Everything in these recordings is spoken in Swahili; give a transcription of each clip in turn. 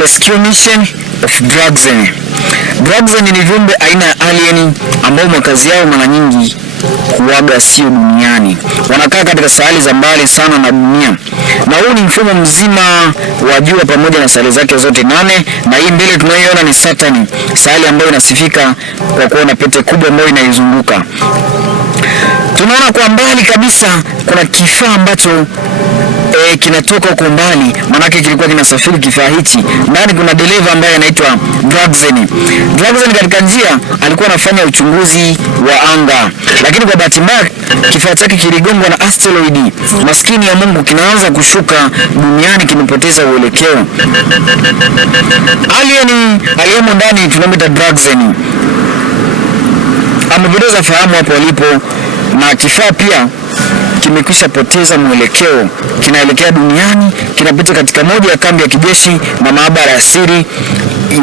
Rescue Mission of Draxen. Draxen ni viumbe aina ya alien ambao makazi yao mara nyingi huaga sio duniani. Wanakaa katika sayari za mbali sana na dunia. Na huu ni mfumo mzima wa jua pamoja na sayari zake zote 8, na hii mbele tunayoiona ni Saturn, sayari ambayo inasifika kwa kuwa na pete kubwa ambayo inaizunguka. Tunaona kwa mbali kabisa kuna kifaa ambacho kinatoka huko mbali, manake kilikuwa kinasafiri kifaa hichi. Ndani kuna dereva ambaye anaitwa Draxen. Draxen katika njia alikuwa anafanya uchunguzi wa anga, lakini kwa bahati mbaya kifaa chake kiligongwa na asteroid. Maskini ya Mungu, kinaanza kushuka duniani, kimepoteza uelekeo. Alien aliyemo ndani tunamwita Draxen amepoteza fahamu hapo alipo, na kifaa pia kimekwisha poteza mwelekeo. Kinaelekea duniani, kinapita katika moja ya kambi ya kijeshi na maabara ya siri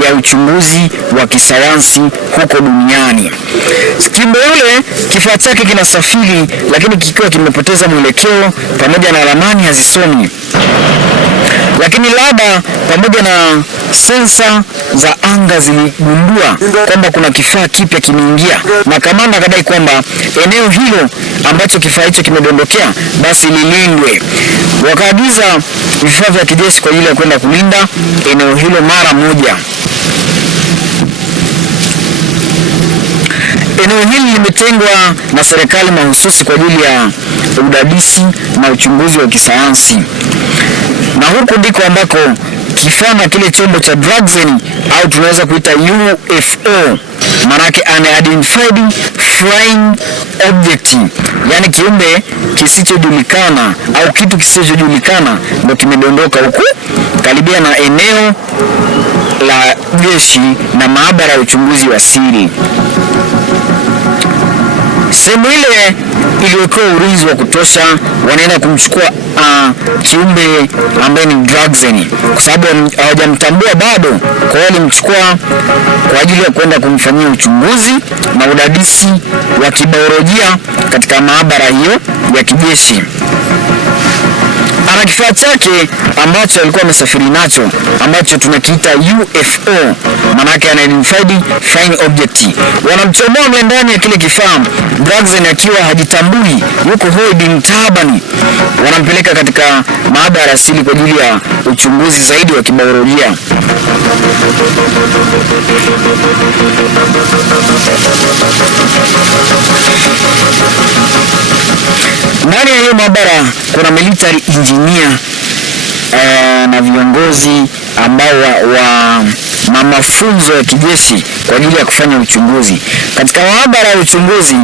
ya uchunguzi wa kisayansi huko duniani. Kiumbe yule kifaa chake kinasafiri, lakini kikiwa kimepoteza mwelekeo pamoja na ramani hazisomi. Lakini rada pamoja na sensa za anga ziligundua kwamba kuna kifaa kipya kimeingia, na kamanda akadai kwamba eneo hilo ambacho kifaa hicho kimedondokea basi lilindwe. Wakaagiza vifaa vya kijeshi kwa ajili ya kwenda kulinda eneo hilo mara moja. Eneo hili limetengwa na serikali mahususi kwa ajili ya udadisi na uchunguzi wa kisayansi, na huku ndiko ambako kifaa na kile chombo cha Draxen au tunaweza kuita UFO, manake unidentified flying object, yani kiumbe kisichojulikana au kitu kisichojulikana ndio kimedondoka huku karibia na eneo la jeshi na maabara ya uchunguzi wa siri. Sehemu ile iliwekewa ulinzi wa kutosha. Wanaenda kumchukua kiumbe ambaye ni Draxen, kwa sababu hawajamtambua bado. Kwa hiyo walimchukua kwa ajili ya kwenda kumfanyia uchunguzi na udadisi wa kibiolojia katika maabara hiyo ya kijeshi. Ana kifaa chake ambacho alikuwa amesafiri nacho ambacho tunakiita UFO, manake unidentified flying object. Wanamchomoa mle ndani ya kile kifaa, Draxen akiwa hajitambui, yuko holding tabani. Wanampeleka katika maabara asili kwa ajili ya uchunguzi zaidi wa kibiolojia. Ndani ya hiyo maabara kuna military engineer na viongozi ambao na mafunzo ya kijeshi kwa ajili ya kufanya uchunguzi. Katika maabara ya uchunguzi,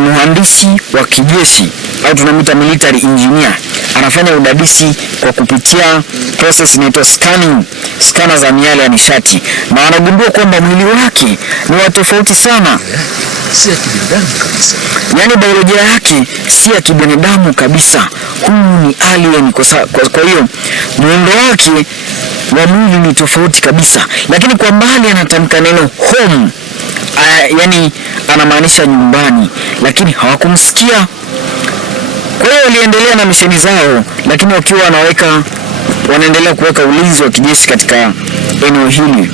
mhandisi wa kijeshi au tunamwita military engineer anafanya udadisi kwa kupitia process inaitwa scanning, skana za miale ya nishati, na wanagundua kwamba mwili wake ni wa tofauti sana, si ya kibinadamu kabisa. Yaani biolojia yake si ya kibinadamu kabisa. Huyu ni alien. Kwa hiyo muundo wake wa mwili ni tofauti kabisa, lakini kwa mbali anatamka neno home, yani anamaanisha nyumbani, lakini hawakumsikia. Kwa hiyo waliendelea na misheni zao, lakini wakiwa wanaendelea kuweka ulinzi wa kijeshi katika eneo hili.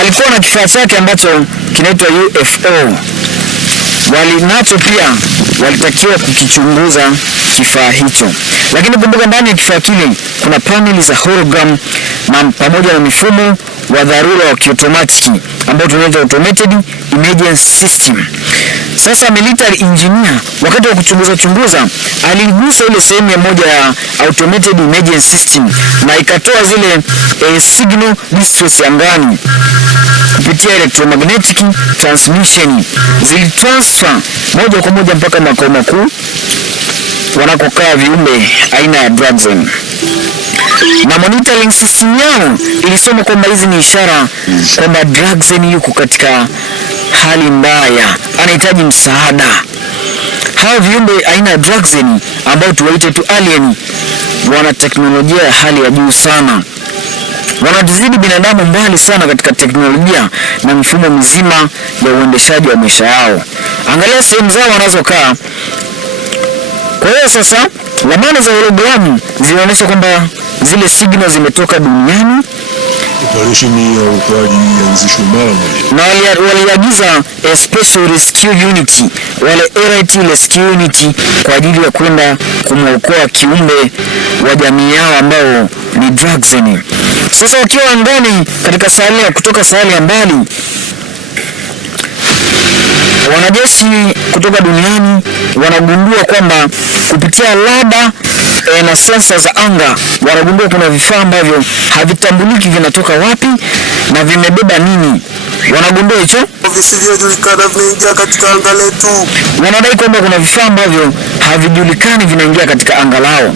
Alikuwa na kifaa chake ambacho kinaitwa UFO. Walinacho pia walitakiwa kukichunguza kifaa hicho, lakini kumbuka ndani ya kifaa kile kuna paneli za hologram na pamoja na mifumo wa dharura wa kiotomatiki ambao tunaita automated emergency system. Sasa military engineer wakati wa kuchunguza aligusa ile sehemu ya moja ya automated emergency system na ikatoa zile signal distress angani kupitia electromagnetic transmission, zilitransfer moja kwa moja mpaka makao makuu wanakokaa viumbe aina ya Draxen. Na monitoring system yao ilisema kwamba hizi ni ishara kwamba Draxen yuko katika hali mbaya, anahitaji msaada. Hao viumbe aina ya Draxen ambao tuwaite tu alien wana teknolojia ya hali ya juu sana, wanatuzidi binadamu mbali sana katika teknolojia na mifumo mizima ya uendeshaji wa maisha yao. Angalia sehemu zao wanazokaa. Kwa hiyo sasa ramani za hologramu zinaonyesha kwamba zile signal zimetoka duniani. Operesheni ya uokoaji ianzishwe mara moja, na waliagiza Special Rescue Unit, wale Elite Rescue Unit kwa ajili ya kwenda kumwokoa kiumbe wa jamii yao ambao ni Draxen. Sasa wakiwa angani katika kutoka sayari ya mbali, wanajeshi kutoka duniani wanagundua kwamba kupitia rada na sensa za anga wanagundua kuna vifaa ambavyo havitambuliki vinatoka wapi na vimebeba nini. Wanagundua hicho visivyojulikana vinaingia katika anga letu. Wanadai kwamba kuna vifaa ambavyo havijulikani vinaingia katika anga lao.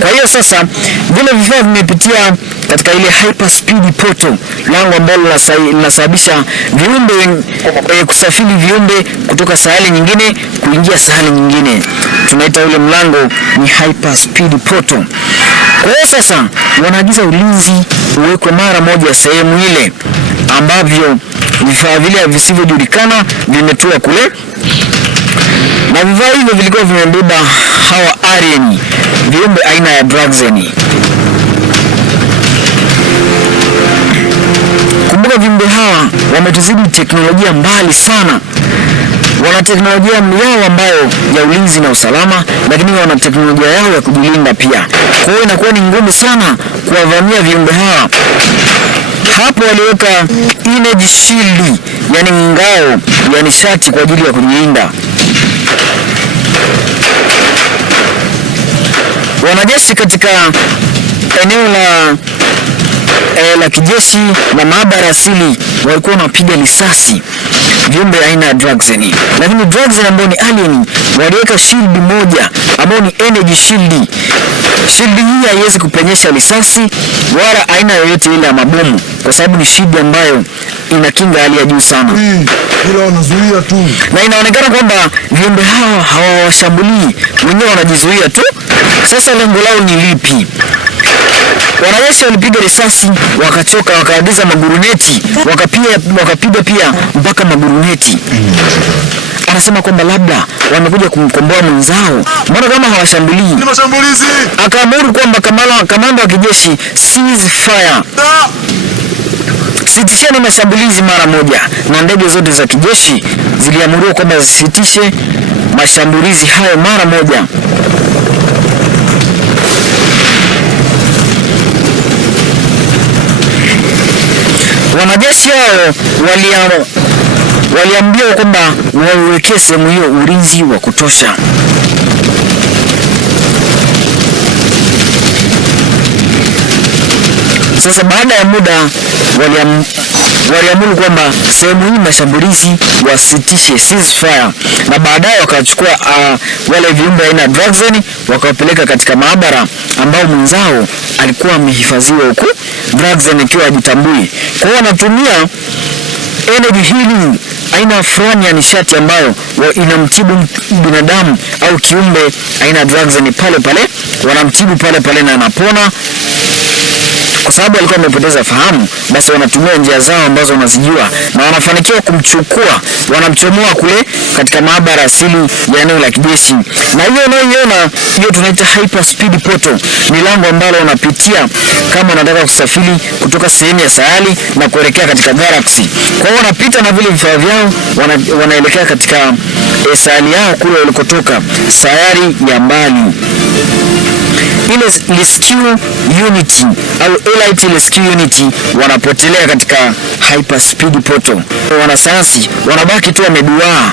Kwa hiyo sasa vile vifaa vimepitia katika ile hyper speed portal, lango ambalo linasababisha viumbe kusafiri viumbe kutoka sayari nyingine kuingia sayari nyingine. Tunaita ule mlango ni hyper speed portal. Kwa hiyo sasa wanaagiza ulinzi uwekwe mara moja sehemu ile ambavyo vifaa vile visivyojulikana vimetua kule, na vifaa hivyo vilikuwa vimebeba hawa alien, viumbe aina ya Draxen. Kumbuka viumbe hawa wametuzidi teknolojia mbali sana. Wana teknolojia yao ambayo ya ulinzi na usalama, lakini wana teknolojia yao ya kujilinda pia. Kwa hiyo inakuwa ni ngumu sana kuwavamia viumbe hawa. Hapo waliweka energy shield, yani ngao ya nishati kwa ajili ya kujilinda. Wanajeshi katika eneo la kijeshi na maabara asili walikuwa wanapiga risasi viumbe aina ya Draxen, lakini Draxen ambao ni alien waliweka shield moja ambao ni energy shield. Shield hii haiwezi kupenyesha risasi wala aina yoyote ile ya mabomu, kwa sababu ni shield ambayo inakinga hali ya juu sana. Bila wanazuia tu, na inaonekana kwamba viumbe hawa hawawashambulii, wenyewe wanajizuia tu. Sasa lengo lao ni lipi? Wanajeshi walipiga risasi, wakachoka, wakaagiza maguruneti, wakapiga pia mpaka maguruneti. Anasema kwamba labda wamekuja kumkomboa mwenzao, mbona kama hawashambulii? Ni mashambulizi. Akaamuru kwamba kamanda wa kijeshi, cease fire, sitisheni mashambulizi mara moja, na ndege zote za kijeshi ziliamuriwa kwamba zisitishe mashambulizi hayo mara moja. Wanajeshi hao waliambiwa kwamba wawekee sehemu hiyo ulinzi wa kutosha. Sasa baada ya muda waliamuru kwamba sehemu hii mashambulizi wasitishe, ceasefire, na baadaye wakachukua wale viumbe aina Draxen wakawapeleka katika maabara ambao mwenzao alikuwa amehifadhiwa huko, Draxen ikiwa hajitambui. Kwa hiyo wanatumia energy healing, aina fulani ya nishati ambayo inamtibu binadamu au kiumbe aina Draxen pale pale, wanamtibu pale pale na anapona. Kwa sababu alikuwa amepoteza fahamu, basi wanatumia njia zao ambazo wanazijua na wanafanikiwa kumchukua, wanamchomoa kule katika maabara asili ya eneo la kijeshi. Na hiyo unayoiona hiyo tunaita hyper speed portal, ni lango ambalo unapitia kama unataka kusafiri kutoka sehemu ya sayari na kuelekea katika galaxy. Kwa hiyo wanapita na vile vifaa vyao, wanaelekea katika sayari yao kule walikotoka, sayari ya mbali. Ile rescue unit au Elite Rescue Unit wanapotelea katika hyper speed portal. Wanasayansi wanabaki tu wameduaa.